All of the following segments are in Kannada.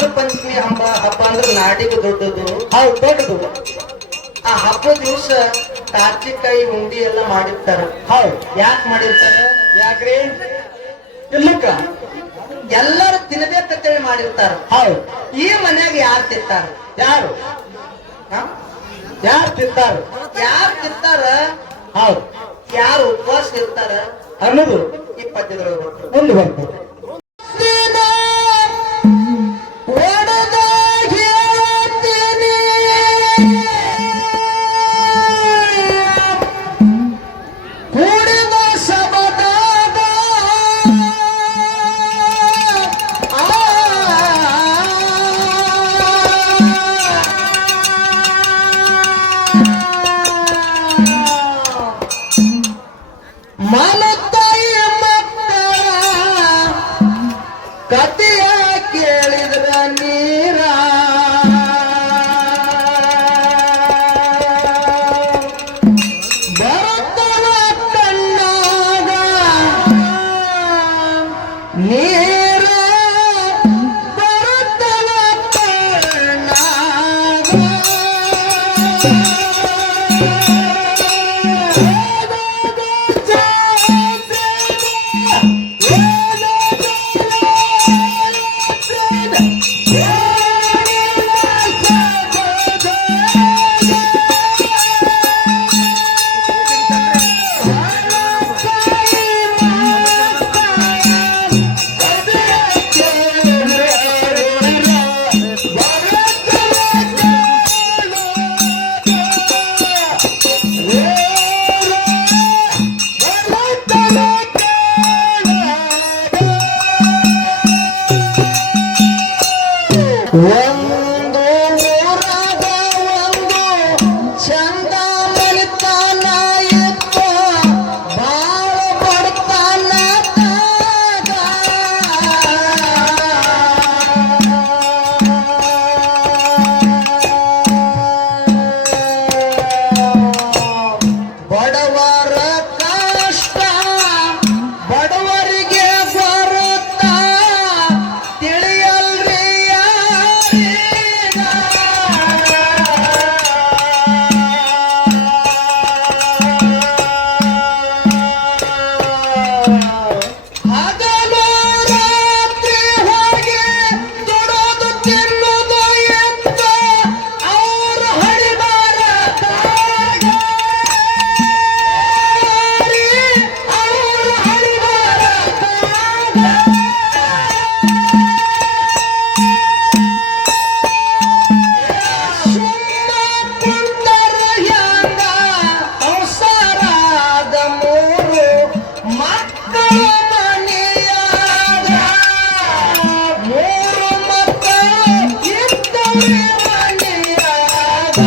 ನಾಗರ ಪಂಚಮಿ ಹಬ್ಬ ಅಂದ್ರೆ ನಾಡಿಗೆ ದೊಡ್ಡದು. ಹೌದು, ದೊಡ್ಡದು. ಆ ಹಬ್ಬದ ದಿವಸ ಕಾರ್ತಿಕಾಯಿ ಉಂಡಿ ಎಲ್ಲ ಮಾಡಿರ್ತಾರ. ಹೌದು. ಯಾಕೆ ಮಾಡಿರ್ತಾರ? ಯಾಕ್ರಿ? ಇಲ್ಲಕ್ಕ ಎಲ್ಲರೂ ತಿನ್ಬೇಕಂತೇಳಿ ಮಾಡಿರ್ತಾರ. ಹೌದು. ಈ ಮನ್ಯಾಗ ಯಾರು ತಿಂತಾರ? ಯಾರು ಯಾರು ತಿಂತಾರು? ಯಾರು ತಿಂತಾರ? ಹೌದು. ಯಾರು ಉಪವಾಸ ಇರ್ತಾರ ಅನ್ನೋದು ಈ ಪದ್ಯದೊಳಗೆ ಮುಂದೆ ಬರ್ತದೆ. ಕತೆಯ ಕೇಳಿದ್ರ ನೀರ ಬರುತ್ತಲ ಕಣ್ಣಾಗ ನೀರ ಬರುತ್ತಲ ಕಣ್ಣಾಗ ಒಂದು ಊರಾಗ ಒಂದು ಚಂದ ಮನಿತನ ಇತ್ತ ಬಾಳ ಬಡತನ ಬಡವರ ಕಷ್ಟ ಬಡವರಿಗೆ ಬರುತ್ತ ತಿಳಿಯಲ್ರಿ ಹಗಲು ರಾತ್ರಿ ಹೋಗಿ ದುಡೋದು ತಿನ್ನೋದು ಎತ್ತ ಅವ್ರ ಹರಿಬಾರ ಅವ್ರ ಹರಿಬಾರ ಸುಮ್ಮ ಕುಂತರ ಹ್ಯಾಂಗ ಸಂಸಾರದ ಮೂರು ಮಕ್ಕಳ ಮನೆಯಾಗ ಮೂರು ಮಕ್ಕಳು ಇದ್ದವೇ ಮನೆಯಾಗ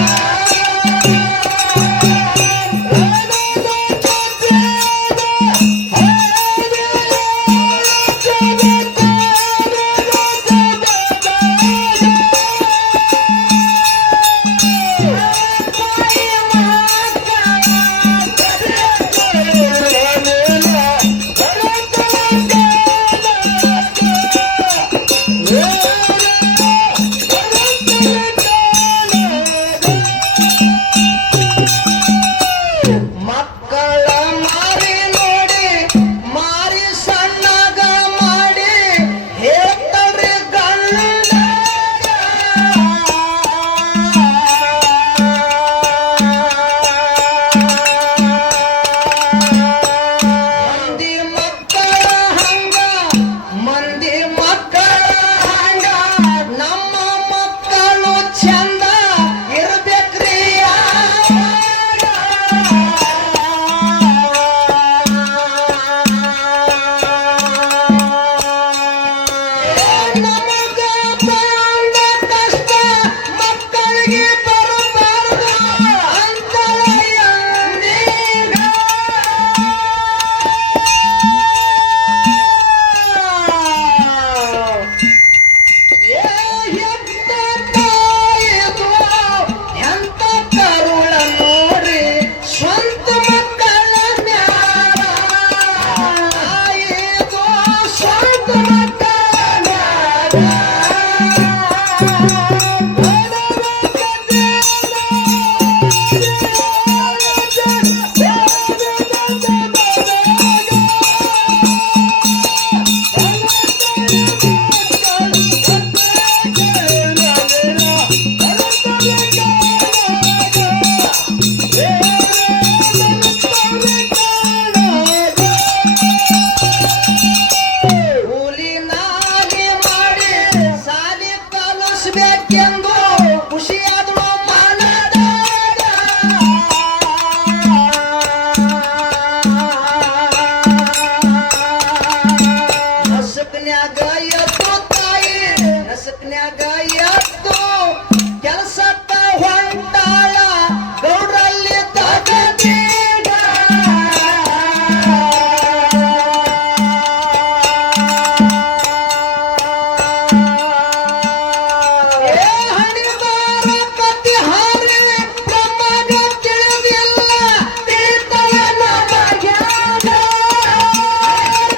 ಮಕ್ಕಳ ಮಾರಿ ನೋಡಿ ಮಾರಿ ಸಣ್ಣಗ ಮಾಡಿ ಹೇಳ್ತಾಳ್ರಿ ಗಂಡ ಮಂದಿ ಮಕ್ಕಳ ಹಂಗ ಮಂದಿ ಮಕ್ಕಳ ಹಂಗ ನಮ್ಮ ಮಕ್ಕಳು ಚಂದ ಇರ್ಬೇಕ್ರಿ ನಮಗ ಬಂದ ಕಷ್ಟ ಮಕ್ಕಳಿಗೆ ಬರಬಾರದು ಅಂತಳ ಎಂದೀಗ ಎಂತ ತಾಯಿದು ಎಂತ ಕರುಳ ನೋಡಿ ಸ್ವಂತ ಮಕ್ಕಳ ಮ್ಯಾಲ ತಾಯಿದು ಸ್ವಂತ ಮಕ್ಕಳ ಮ್ಯಾಲ ಮನ್ಯಾಗ ಎದ್ದು ಕೆಲಸಕ್ಕ ಹೊಂಟಾಳ ಗೌಡ್ರಲ್ಲಿ ತಗದೀಗ ಹಣಿದಾರ ಕತ್ತಿ ಹಾರಿ ಬ್ರಹ್ಮಗ ತಿಳಿದಿಲ್ಲ ತಿಳಿತವ ನಮಗ್ಯಾಗ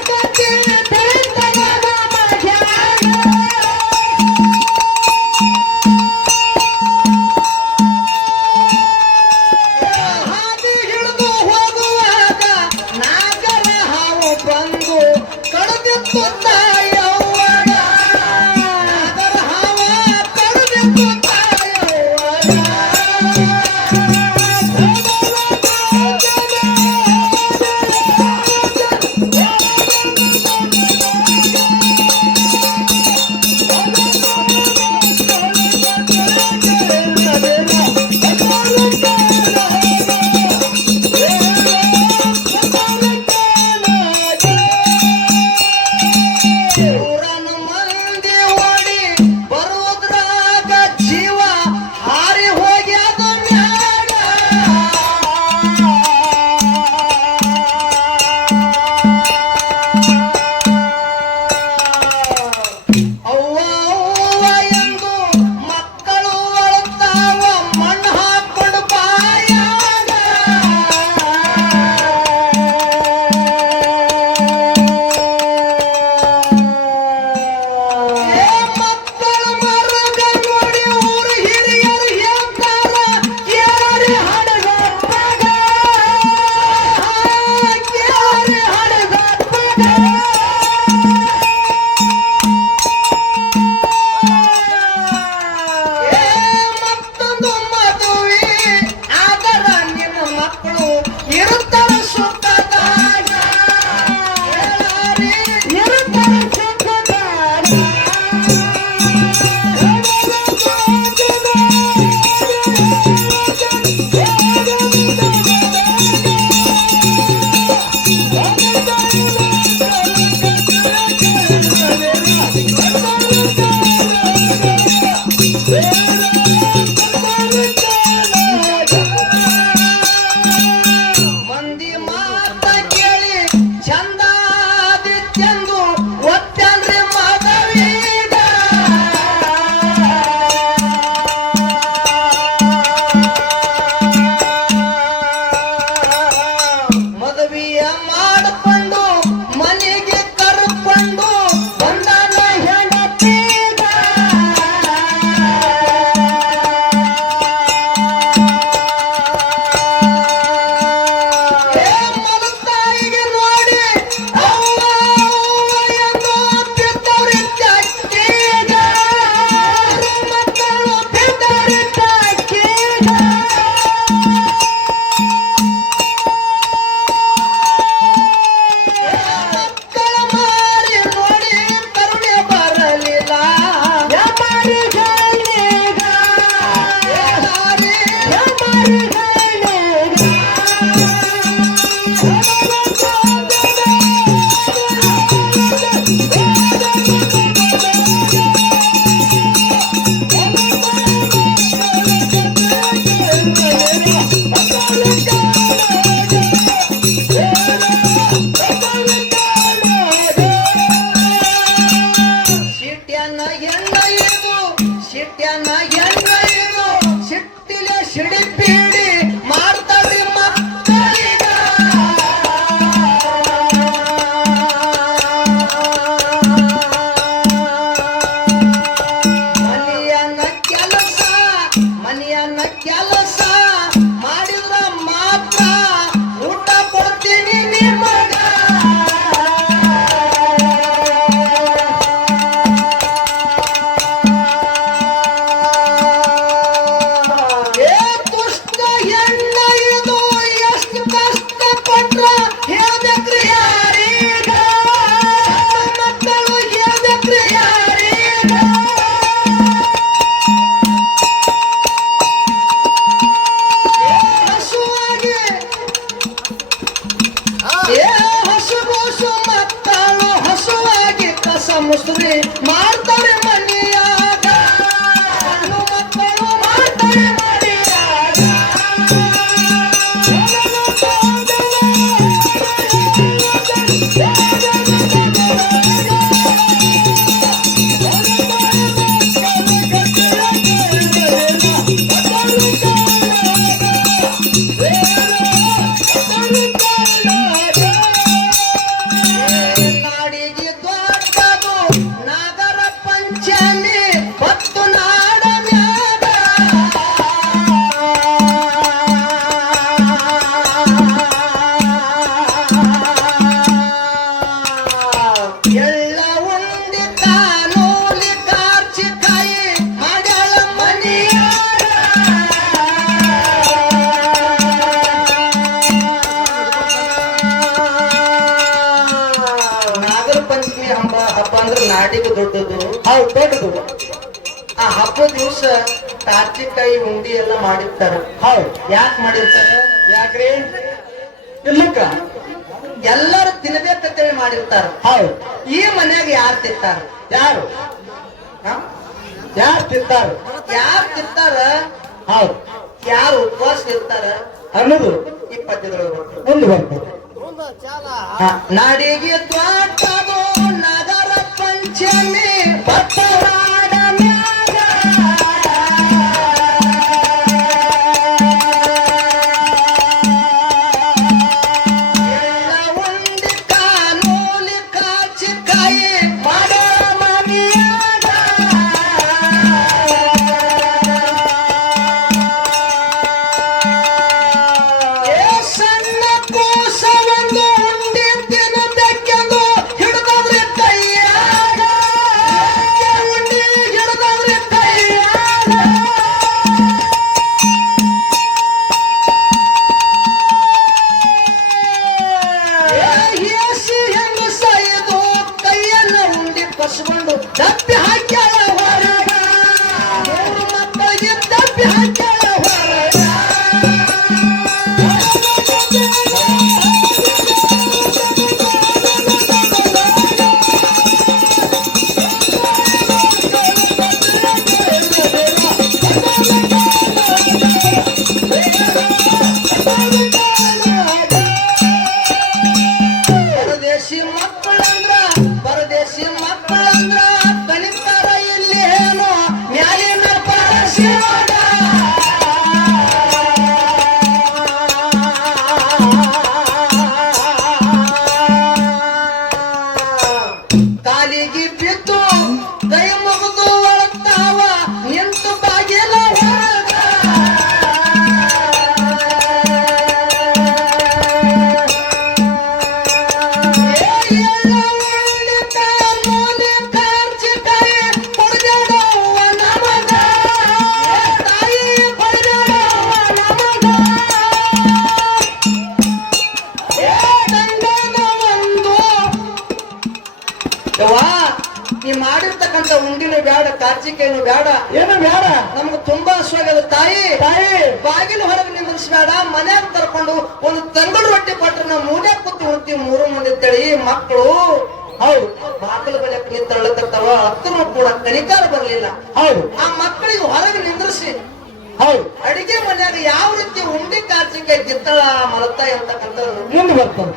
ಕತ್ತಿ ತಿಳಿತವ ನಮಗ್ಯಾಗ ಹಾದಿ ಹಿಡಿದು ಹೋಗುವಾಗ ನಾಗರ ಹಾವು ಬಂದು ಕಡಿದಿತ್ತು ತಾಯವ್ವನ ನಾಗರ ಹಾವ ಕಡಿದಿತ್ತು ತಾಯವ್ವನ ಊರನ ಮಂದಿ ಓಡಿ ಬರುವುದ್ರಾಗ ಜೀವ ಹಾರಿ ಹೋಗ್ಯಾದ ಮ್ಯಾಗ ಅವ್ವ ಅವ್ವ ಎಂದು ಮಕ್ಕಳು ಅಳುತ್ತಾವ ಮಣ್ಣು ಹಾಕೊಂಡು ಬಾಯಾಗ ಏ ಮಕ್ಕಳ ಮರಗ ನೋಡಿ ಊರು ಹಿರಿಯರು ಹೇಳ್ತಾರ ಕೇಳಿ ಹಡಗಪ್ಪಗ ಕೇಳಿ ಹಡಗಪ್ಪಗ ಏ ಮತ್ತೊಂದು ಮದುವೆ ಆದರ ನಿನ್ನ ಮಕ್ಕಳು ಇರುತ್ತಾರ ಸುಖದಾಗ ಹೇಳಾರಿ ಇರುತ್ತಾರ ಸುಖದಾಗ ಮಂದಿ ಮಾತ ಕೇಳಿ ಚಂದಾದಿತ್ಯಂದು ಒತ್ತಂದ್ರೆ ಮದವೀಗ ಮದುವೆಯ ಮಾಡಿಕೊಂಡು ಮನೆಗೆ ಕರ್ಕೊಂಡು ಬಂದಾನ ಹೆಂಡತೀಗ ಏ ಮಲತಾಯಿಗೆ ನೋಡಿ ಅವ್ವ ಅವ್ವ ಎಂದು ಬಿದ್ದವ್ರಿ ಚಕ್ಕೀಗ ಮಕ್ಕಳು ಬಿದ್ದವ್ರಿ ಚಕ್ಕೀಗ ಮಕ್ಕಳ ಮಾರಿ ನೋಡಿ ಕರುಣೆ ಬರಲಿಲ್ಲ ಯಮಾರಿ ಗೈನೇಗ ಯಾರಿ ಯಮಾರಿ ಗೈನೇಗ ಸಿಟ್ಯಾನ ಎಣ್ಣ ಇದು ಸಿಟ್ಯಾನ ಎಣ್ಣ ಇದು ಸಿಟ್ಟಿಲೆ ಸಿಡಿಪೀಡಿ ಮಾಡ್ತಾವ್ರಿ ಮಕ್ಕಳಿಗ ಮನೆಯನ್ನ ಕೆಲಸ ಮಾಡಿದ್ರ ಮಾತ್ರ ಊಟ ಕೊಡ್ತೀನಿ ನಿಮಗ ಏ ದುಷ್ಟ ಎಣ್ಣ ನಾಡಿಗೆ ದೊಡ್ಡದು. ಹೌದು ದೊಡ್ಡದು. ಆ ಹಬ್ಬದ ದಿವಸ ಕಾರ್ಚಿಕಾಯಿ ಉಂಡಿ ಎಲ್ಲ ಮಾಡಿರ್ತಾರ. ಹೌದು. ಯಾಕೆ ಮಾಡಿರ್ತಾರ? ಯಾಕ್ರಿ? ಇಲ್ಲಕ್ಕ. ಎಲ್ಲರೂ ತಿನ್ಬೇಕಂತೇಳಿ ಮಾಡಿರ್ತಾರ. ಹೌದು. ಈ ಮನ್ಯಾಗ ಯಾರು ತಿಂತಾರ? ಯಾರು ಹ? ಯಾರು ತಿಂತಾರ? ಯಾರು ತಿಂತಾರ? ಹೌದು. ಯಾರು ಉಪವಾಸ ಇರ್ತಾರ ಅನ್ನೋದು ಈ ಪದ್ಯದೊಳಗೆ ಬರ್ತದೆ. ಮುಂದೆ ಬರ್ತದೆ. ನಾಡಿಗೆ ತ್ವಾಟದು ನಗರ ಪಂಚಮಿ ಬತ್ತವಾಡ ಮ್ಯಾಗ ಎಳ್ಳ ಉಂಡಿ ಕಾನೂಲಿ ಕಾಚಿಕಾಯಿ ಮಾಡೋ ಮನೆಯಾಗ ಏ ಸಣ್ಣ ಕೂಸ ಒಂದು ಉಂಡಿ ತಿನ್ನಬೇಕೆಂದು ಹಿಡಿದವ್ರೆ ಕೈಯಾಗ ಉಂಡಿ ಹಿಡಿದವ್ರೆ ಕೈಯಾಗ ಏಸಿ ಹೆಂಗು ಸಾಯದು ಕೈಯನ್ನ ಉಂಡಿ ಕಸ್ಕೊಂಡು ಡಬ್ಬಿ ಹಾಕ್ಯಾಳ ಹೊರಗ ಮೂರು ಮಕ್ಕಳಿಗೆ ಡಬ್ಬಿ ಹಾಕ್ಯಾಳ ಹೊರಗ ಪರದೇಶಿ ಮಕ್ಕಳಂದ್ರ ಕಲಿತಾರ ಇಲ್ಲಿ ಏನು ಮ್ಯಾಲಿನ ಪರಶಿವಗ ಕಾಲಿಗೆ ಬಿದ್ದು ಕೈ ಮುಗಿದು ಒಳತಾವ ನಿಂತು ಬಾಗಿಲ ಹೊರಗ ನೀ ಮಾಡಿರ್ತಕ್ಕಂಥ ಉಂಡಿನೂ ಬೇಡ ಕಾರ್ಚಿಕಾಯಿನೂ ಬೇಡ ಏನು ಬೇಡ. ನಮ್ಗೆ ತುಂಬಾ ಹಸುವಾಗದ ತಾಯಿ ತಾಯಿ ಬಾಗಿಲು ಹೊರಗೆ ನಿಂದಿರಿಸಬೇಡ ಮನ್ಯಾಗ ಕರ್ಕೊಂಡು ಒಂದು ತಂಗಳು ರೊಟ್ಟಿ ಕೊಟ್ಟರೆ ನಾವು ಮೂನ್ಯಾಗ ಕೂತು ಉಣ್ತೀವಿ ಮೂರು ಮಂದಿ ಅಂತೇಳಿ ಮಕ್ಕಳು ಹೌದು. ಬಾಗಿಲು ಬೆಲೆ ನಿಂತಳ್ಳಕತ್ತಾವ ಹತ್ತರೂ ಕೂಡ ಕನಿಕಾರ ಬರಲಿಲ್ಲ. ಹೌದು. ಆ ಮಕ್ಕಳಿಗೆ ಹೊರಗೆ ನಿಂದ್ರಿಸಿ ಹೌದು. ಅಡಿಗೆ ಮನ್ಯಾಗ ಯಾವ ರೀತಿ ಉಂಡಿ ಕಾರ್ಚಿಕಾಯಿ ಗಿತ್ತಳ ಮಲತಾಯಿ ಅಂತಕ್ಕಂಥದ್ದು ಮುಂದೆ ಬರ್ತದೆ.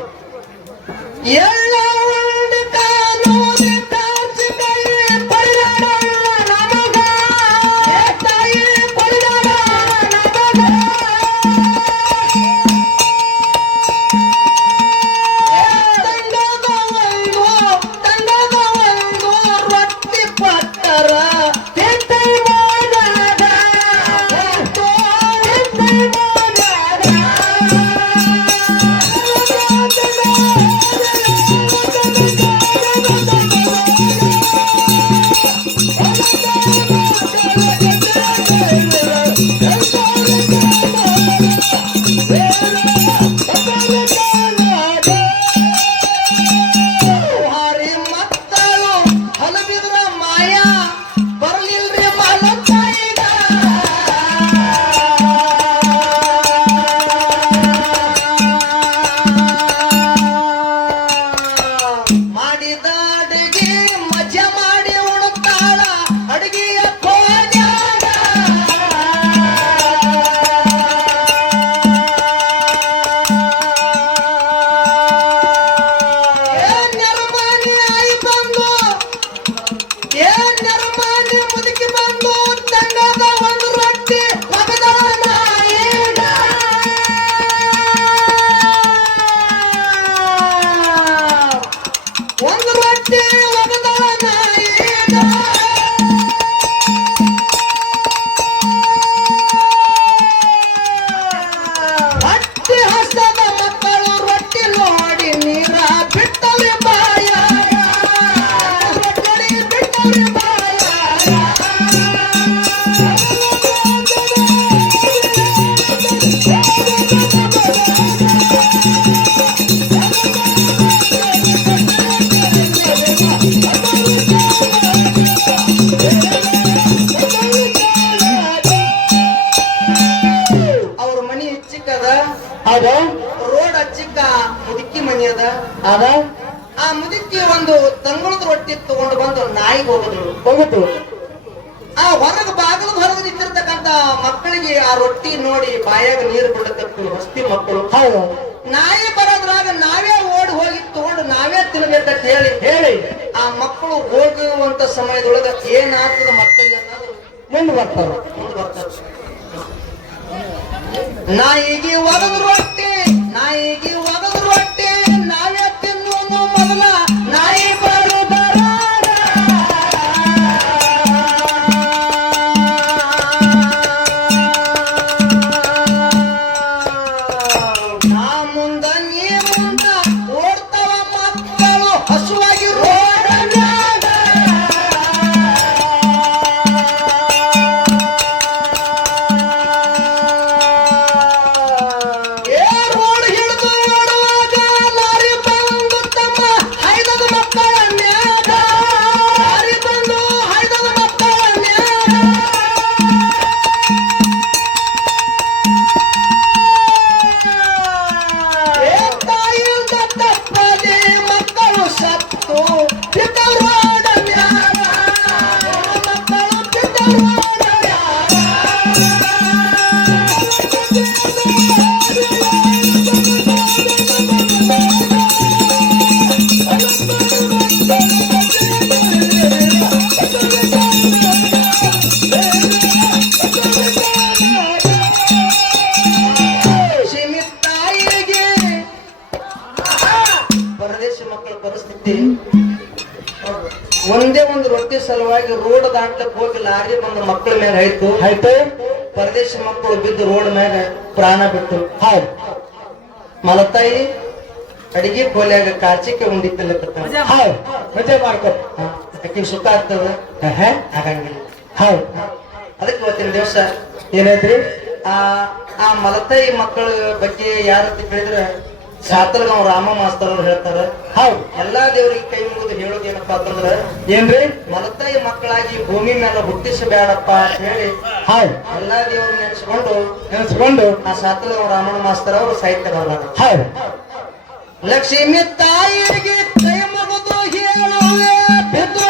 ಎಳ್ಳ ಉಂಡಿ ಕಾನೂನಿ ಕಾರ್ಚಿಕಾಯಿ ಪರಿಣಾಮ ನಮಗ ಏ ತಾಯಿ ಪರಿಣಾಮ ನಮಗ ತಂಡದ ಒಂದು ರೊಟ್ಟಿ ಪಟ್ಟರ ತಿಂತೈ ಮಾಡದ ತಿಂತೈ ಮಾಡದ ಅದ ಆ ಮುದುಕಿ ಒಂದು ತಂಗುಳದ ರೊಟ್ಟಿ ತಗೊಂಡು ಬಂದು ನಾಯಿಗೆ ಹೋಗಿದ್ರು. ಹೋಗುತ್ತು. ಆ ಹೊರಗೆ ಬಾಗಿಲದ ಹೊರಗೆ ನಿಂತಿರ್ತಕ್ಕಂತ ಮಕ್ಕಳಿಗೆ ಆ ರೊಟ್ಟಿ ನೋಡಿ ಬಾಯಾಗ ನೀರು ಬಿಡತಕ್ಕ ಹೊಸ್ತಿ ಮಕ್ಕಳು. ಹೌದು. ನಾಯಿ ಬರೋದ್ರಾಗ ನಾವೇ ಓಡಿ ಹೋಗಿ ತಗೊಂಡು ನಾವೇ ತಿನ್ಬೇಕಂತ ಹೇಳಿ ಹೇಳಿ ಆ ಮಕ್ಕಳು ಹೋಗುವಂತ ಸಮಯದೊಳಗ ಏನಾಗ್ತದ ಮಕ್ಕಳಿಗೆ ಅನ್ನೋದು ಮುಂದೆ ಬರ್ತಾರ. ಮುಂದೆ ಬರ್ತಾರೆ. ನಾಯಿಗೆ ಒಗದು ರೊಟ್ಟಿ, ನಾಯಿಗೆ ಒಗದು ರೊಟ್ಟಿ, ನಾವೇ ತಿನ್ನೋನು ಮೊದಲ ನಾಯಿ ಬರುದರ. ನಾ ಮುಂದ ನೀ ಮುಂದ ಓಡ್ತಾವ ಮಕ್ಕಳು ಹಸುವಾಗಿ ರೋಡ ಮ್ಯಾಗ. ಏ ರೋಡ್ ಹಿಡಿದು ಓಡುವಾಗ ಲಾರಿ ಬಂದು ತಮ್ಮ ಹೈದದ ಮಕ್ಕಳ ಮ್ಯಾಗ, ಲಾರಿ ಬಂದು ಹೈದದ ಮಕ್ಕಳ ಮ್ಯಾಗ. ಏ ತಾಯಿಯಿಂದ ತಪ್ಪದೆ ಮಕ್ಕಳು ಸತ್ತು ಬಿದ್ದವು ರೋಡ ಮ್ಯಾಗ, ಮಕ್ಕಳು ಬಿದ್ದವು ರೋಡ ಮ್ಯಾಗ. ತಾಯಿಗೆ ಪರದೇಶ ಮಕ್ಕಳ ಪರಿಸ್ಥಿತಿ ಒಂದೇ ಒಂದು ರೊಟ್ಟಿ ಸಲುವಾಗಿ ರೋಡ್ ದಾಟ್ಲಕ್ ಹೋಗಿ ಲಾರಿ ಬಂದು ಮಕ್ಕಳ ಮ್ಯಾಗ ಆಯ್ತು. ಆಯ್ತು. ಪರದೇಶ ಮಕ್ಕಳು ಬಿದ್ದು ರೋಡ್ ಮ್ಯಾಗ ಪ್ರಾಣ ಬಿಟ್ಟು. ಹೌದು. ಮಲತಾಯಿ ಅಡಿಗೆ ಕೋಲ್ಯಾಗ ಕಾಚಿಕೆ ಉಂಡಿತ್ತಲ್ಲ. ಹೌದು. ಮಜಾ ಮಾಡ್ಕೊ. ಆಕೆ ಸುಖ ಆಗ್ತದ ಆಗಂಗಿಲ್ಲ. ಹೌದು. ಅದಕ್ಕೆ ಇವತ್ತಿನ ದಿವಸ ಏನೈತ್ರಿ? ಆ ಮಲತಾಯಿ ಮಕ್ಕಳ ಬಗ್ಗೆ ಯಾರಂತ ಕೇಳಿದ್ರೆ ಶಾತಲ್ಗಾಂವ್ ರಾಮ ಮಾಸ್ತರ್ ಅವ್ರು ಹೇಳ್ತಾರ. ಹೌದು. ಎಲ್ಲಾ ದೇವರಿಗೆ ಕೈ ಮುಗಿದು ಹೇಳೋದೇನಪ್ಪಾ ಅಂತಂದ್ರ ಏನ್ರಿ? ಮಲತಾಯಿ ಮಕ್ಕಳಾಗಿ ಭೂಮಿ ಮೇಲೆ ಹುಟ್ಟಿಸಬೇಡಪ್ಪ ಅಂತ ಹೇಳಿ ಹೌದು. ಎಲ್ಲಾ ದೇವ್ರ ನೆನೆಸ್ಕೊಂಡು ಆ ಶಾತಲ್ಗಾಂವ್ ರಾಮಣ್ಣ ಮಾಸ್ತರ್ ಅವರು ಸಾಹಿತ್ಯ ಬರಲಾರ. ಹೌದು. ಲಕ್ಷ್ಮಿ ತಾಯಿಗೆ ಕೈ ಮುಗಿದು ಹೇಳುವೆ ಬಿದ್ದು